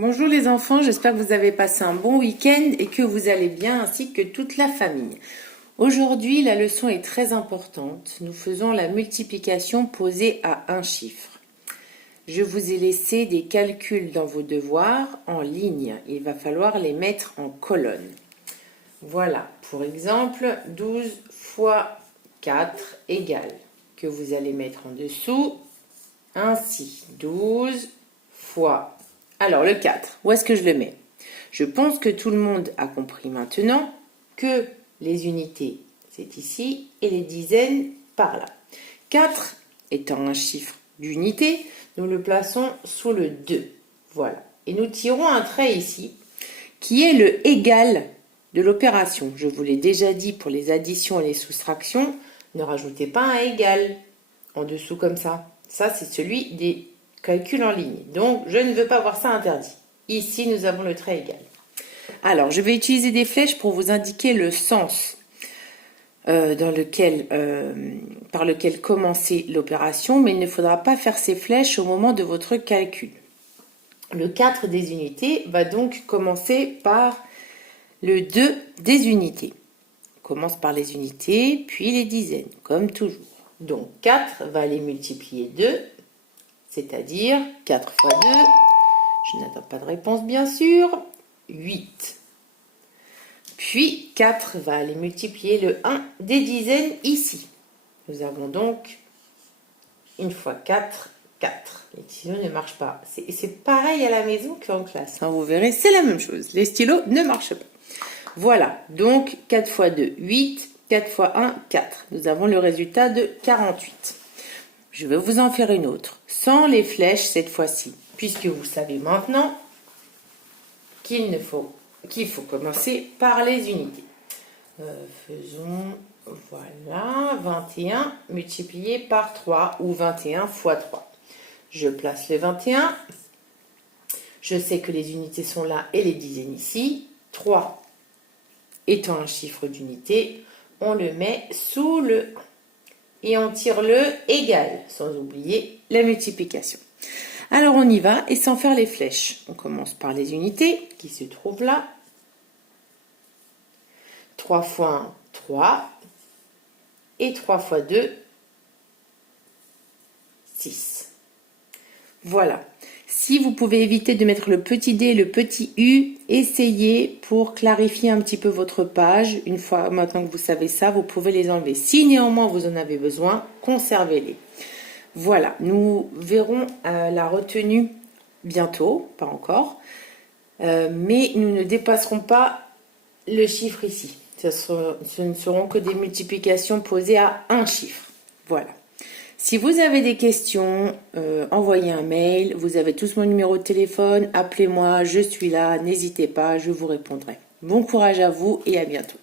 Bonjour les enfants, j'espère que vous avez passé un bon week-end et que vous allez bien ainsi que toute la famille. Aujourd'hui, la leçon est très importante. Nous faisons la multiplication posée à un chiffre. Je vous ai laissé des calculs dans vos devoirs en ligne. Il va falloir les mettre en colonne. Voilà, pour exemple, 12 fois 4 égale, que vous allez mettre en dessous, ainsi, 12 fois... Alors, le 4, où est-ce que je le mets? Je pense que tout le monde a compris maintenant que les unités, c'est ici, et les dizaines, par là. 4 étant un chiffre d'unité, nous le plaçons sous le 2. Voilà. Et nous tirons un trait ici, qui est le égal de l'opération. Je vous l'ai déjà dit pour les additions et les soustractions, ne rajoutez pas un égal en dessous comme ça. Ça, c'est celui des calculs en ligne. Donc, je ne veux pas voir ça interdit. Ici, nous avons le trait égal. Alors, je vais utiliser des flèches pour vous indiquer le sens par lequel commencer l'opération, mais il ne faudra pas faire ces flèches au moment de votre calcul. Le 4 des unités va donc commencer par le 2 des unités. On commence par les unités, puis les dizaines, comme toujours. Donc 4 va aller multiplier 2, c'est-à-dire 4 fois 2, je n'attends pas de réponse bien sûr, 8. Puis 4 va aller multiplier le 1 des dizaines ici. Nous avons donc 1 fois 4, 4. Les stylos ne marchent pas. C'est pareil à la maison qu'en classe. Vous verrez, c'est la même chose. Les stylos ne marchent pas. Voilà, donc 4 fois 2, 8. 4 fois 1, 4. Nous avons le résultat de 48. Je vais vous en faire une autre, sans les flèches cette fois-ci, puisque vous savez maintenant qu'il faut commencer par les unités. Faisons, voilà, 21 multiplié par 3, ou 21 fois 3. Je place le 21. Je sais que les unités sont là et les dizaines ici. 3 étant un chiffre d'unité, on le met sous le 1. Et on tire le égal, sans oublier la multiplication. Alors on y va, et sans faire les flèches. On commence par les unités, qui se trouvent là. 3 fois 1, 3. Et 3 fois 2, 6. Voilà. Si vous pouvez éviter de mettre le petit d et le petit u, essayez pour clarifier un petit peu votre page. Une fois maintenant que vous savez ça, vous pouvez les enlever. Si néanmoins vous en avez besoin, conservez-les. Voilà, nous verrons la retenue bientôt, pas encore. Mais nous ne dépasserons pas le chiffre ici. Ce ne seront que des multiplications posées à un chiffre. Voilà. Si vous avez des questions, envoyez un mail. Vous avez tous mon numéro de téléphone. Appelez-moi, je suis là. N'hésitez pas, je vous répondrai. Bon courage à vous et à bientôt.